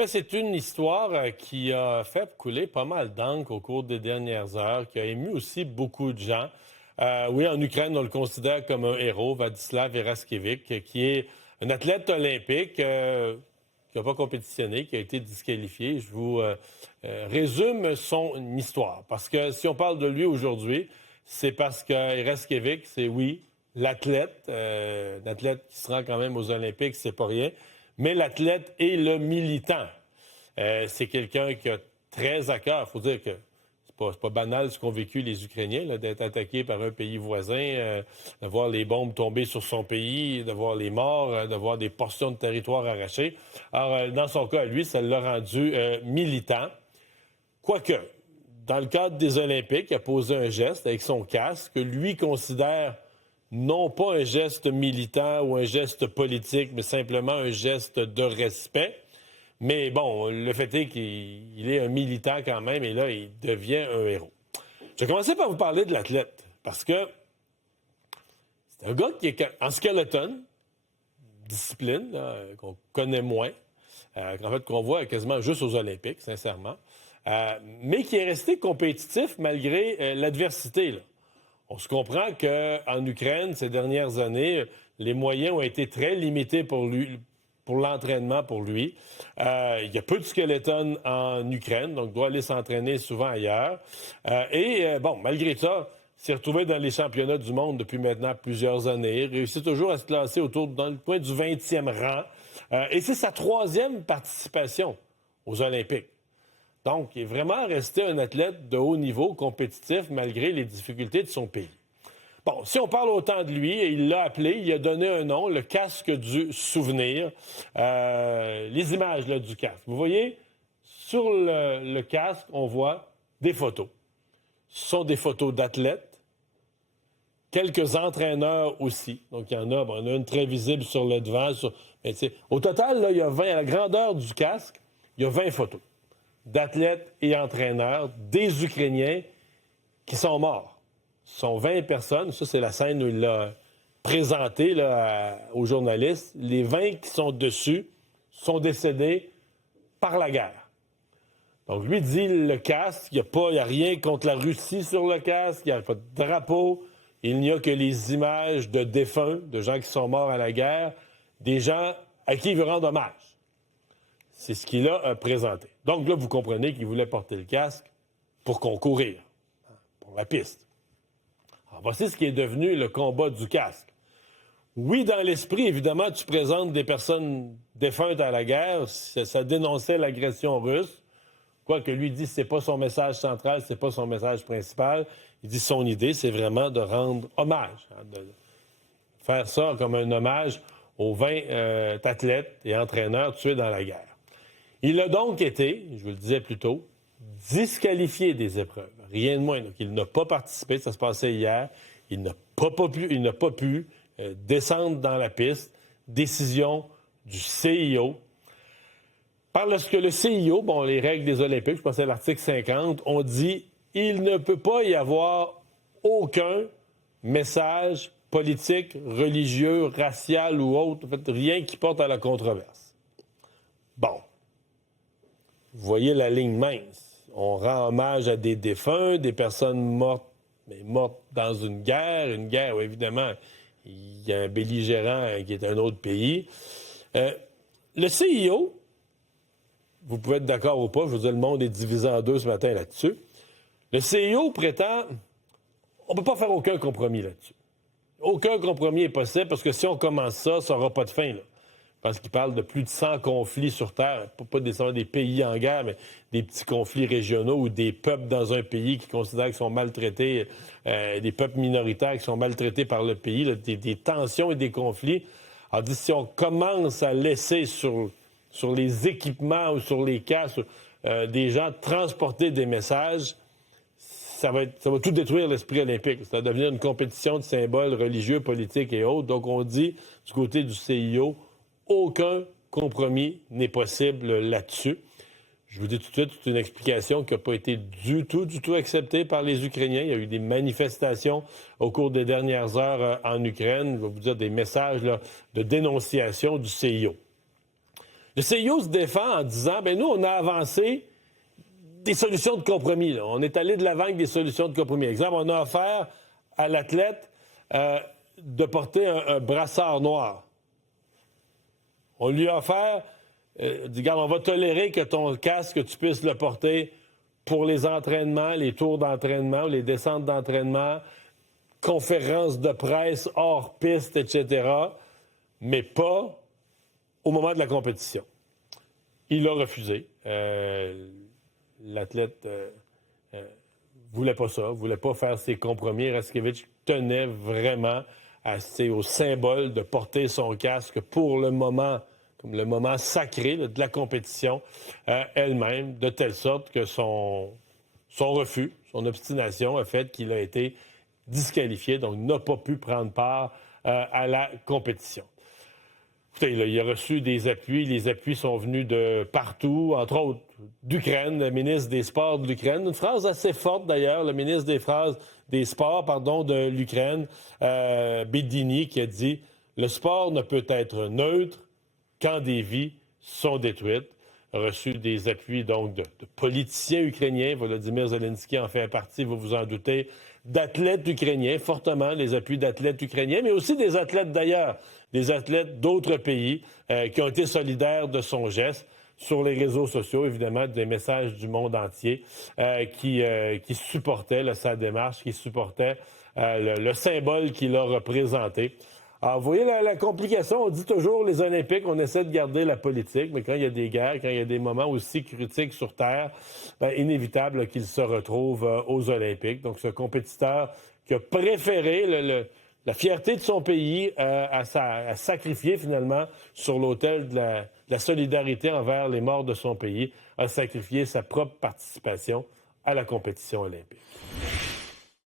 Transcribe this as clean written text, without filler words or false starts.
Ben, c'est une histoire qui a fait couler pas mal d'encre au cours des dernières heures, qui a ému aussi beaucoup de gens. Oui, en Ukraine, on le considère comme un héros, Vladislav Iraskevich, qui est un athlète olympique qui n'a pas compétitionné, qui a été disqualifié. Je vous résume son histoire, parce que si on parle de lui aujourd'hui, c'est parce que Iraskevich, c'est oui, l'athlète, l'athlète qui se rend quand même aux Olympiques, c'est pas rien, mais l'athlète et le militant. C'est quelqu'un qui a très à cœur. Il faut dire que c'est pas banal ce qu'ont vécu les Ukrainiens, là, d'être attaqués par un pays voisin, de voir les bombes tomber sur son pays, de voir les morts, de voir des portions de territoire arrachées. Alors, dans son cas, lui, ça l'a rendu militant. Quoique, dans le cadre des Olympiques, il a posé un geste avec son casque que lui considère non pas un geste militant ou un geste politique, mais simplement un geste de respect. Mais bon, le fait est qu'il est un militant quand même, et là, il devient un héros. Je vais commencer par vous parler de l'athlète, parce que c'est un gars qui est en skeleton, discipline, là, qu'on connaît moins, en fait, qu'on voit quasiment juste aux Olympiques, sincèrement, mais qui est resté compétitif malgré l'adversité, là. On se comprend qu'en Ukraine, ces dernières années, les moyens ont été très limités pour lui, pour l'entraînement pour lui. Il y a peu de skeletons en Ukraine, donc il doit aller s'entraîner souvent ailleurs. Bon, malgré ça, il s'est retrouvé dans les championnats du monde depuis maintenant plusieurs années. Il réussit toujours à se classer dans le coin du 20e rang. Et c'est sa 3e participation aux Olympiques. Donc, il est vraiment resté un athlète de haut niveau, compétitif, malgré les difficultés de son pays. Bon, si on parle autant de lui, il l'a appelé, il a donné un nom, le casque du souvenir. Les images là, du casque. Vous voyez, sur le casque, on voit des photos. Ce sont des photos d'athlètes, quelques entraîneurs aussi. Donc, il y en a, on a une très visible sur le devant. Mais, au total, là, il y a 20, à la grandeur du casque, il y a 20 photos d'athlètes et entraîneurs, des Ukrainiens qui sont morts. Ce sont 20 personnes. Ça, c'est la scène où il l'a présenté là, aux journalistes. Les 20 qui sont dessus sont décédés par la guerre. Donc, lui dit le casque, il n'y a rien contre la Russie sur le casque, il n'y a pas de drapeau, il n'y a que les images de défunts, de gens qui sont morts à la guerre, des gens à qui il veut rendre hommage. C'est ce qu'il a présenté. Donc là, vous comprenez qu'il voulait porter le casque pour concourir, pour la piste. Alors, voici ce qui est devenu le combat du casque. Oui, dans l'esprit, évidemment, tu présentes des personnes défuntes à la guerre. Ça dénonçait l'agression russe. Quoique lui dit, c'est pas son message central, c'est pas son message principal. Il dit son idée, c'est vraiment de rendre hommage, de faire ça comme un hommage aux 20 athlètes et entraîneurs tués dans la guerre. Il a donc été, je vous le disais plus tôt, disqualifié des épreuves. Rien de moins. Donc, il n'a pas participé, ça se passait hier. Il n'a pas pu descendre dans la piste. Décision du CIO. Par ce que le CIO, bon, les règles des Olympiques, je pensais à l'article 50, on dit il ne peut pas y avoir aucun message politique, religieux, racial ou autre, en fait, rien qui porte à la controverse. Bon. Vous voyez la ligne mince. On rend hommage à des défunts, des personnes mortes, mais mortes dans une guerre où, évidemment, il y a un belligérant qui est un autre pays. Le CIO, vous pouvez être d'accord ou pas, je veux dire, le monde est divisé en deux ce matin là-dessus. Le CIO prétend, on ne peut pas faire aucun compromis là-dessus. Aucun compromis est possible parce que si on commence ça n'aura pas de fin, là. Parce qu'il parle de plus de 100 conflits sur Terre, pas des pays en guerre, mais des petits conflits régionaux ou des peuples dans un pays qui considèrent qu'ils sont maltraités, des peuples minoritaires qui sont maltraités par le pays, là, des tensions et des conflits. Alors, si on commence à laisser sur les équipements ou sur les casques des gens transporter des messages, ça va tout détruire l'esprit olympique. Ça va devenir une compétition de symboles religieux, politiques et autres. Donc, on dit, du côté du CIO, aucun compromis n'est possible là-dessus. Je vous dis tout de suite, c'est une explication qui n'a pas été du tout acceptée par les Ukrainiens. Il y a eu des manifestations au cours des dernières heures en Ukraine. Je vais vous dire des messages là, de dénonciation du CIO. Le CIO se défend en disant, nous, on a avancé des solutions de compromis. Là. On est allé de l'avant avec des solutions de compromis. Exemple, on a offert à l'athlète de porter un brassard noir. On lui a offert, dit, regarde, on va tolérer que ton casque, que tu puisses le porter pour les entraînements, les tours d'entraînement, les descentes d'entraînement, conférences de presse hors piste, etc., mais pas au moment de la compétition. Il a refusé. L'athlète voulait pas ça, voulait pas faire ses compromis. Raskiewicz tenait vraiment au symbole de porter son casque pour le moment, comme le moment sacré là, de la compétition elle-même, de telle sorte que son refus, son obstination a fait qu'il a été disqualifié, donc n'a pas pu prendre part à la compétition. Écoutez, là, il a reçu des appuis. Les appuis sont venus de partout, entre autres d'Ukraine, le ministre des Sports de l'Ukraine. Une phrase assez forte, d'ailleurs, le ministre des Sports de l'Ukraine, Bedini, qui a dit « Le sport ne peut être neutre quand des vies sont détruites ». Reçu des appuis, donc, de politiciens ukrainiens. Volodymyr Zelensky en fait partie, vous vous en doutez, d'athlètes ukrainiens, fortement les appuis d'athlètes ukrainiens, mais aussi des athlètes d'ailleurs, des athlètes d'autres pays qui ont été solidaires de son geste. Sur les réseaux sociaux, évidemment, des messages du monde entier qui supportaient là, sa démarche, qui supportaient le symbole qu'il a représenté. Alors, vous voyez la complication, on dit toujours les Olympiques, on essaie de garder la politique, mais quand il y a des guerres, quand il y a des moments aussi critiques sur Terre, inévitable qu'il se retrouve aux Olympiques. Donc, ce compétiteur qui a préféré la fierté de son pays à sacrifier finalement sur l'autel de la solidarité envers les morts de son pays, a sacrifié sa propre participation à la compétition olympique.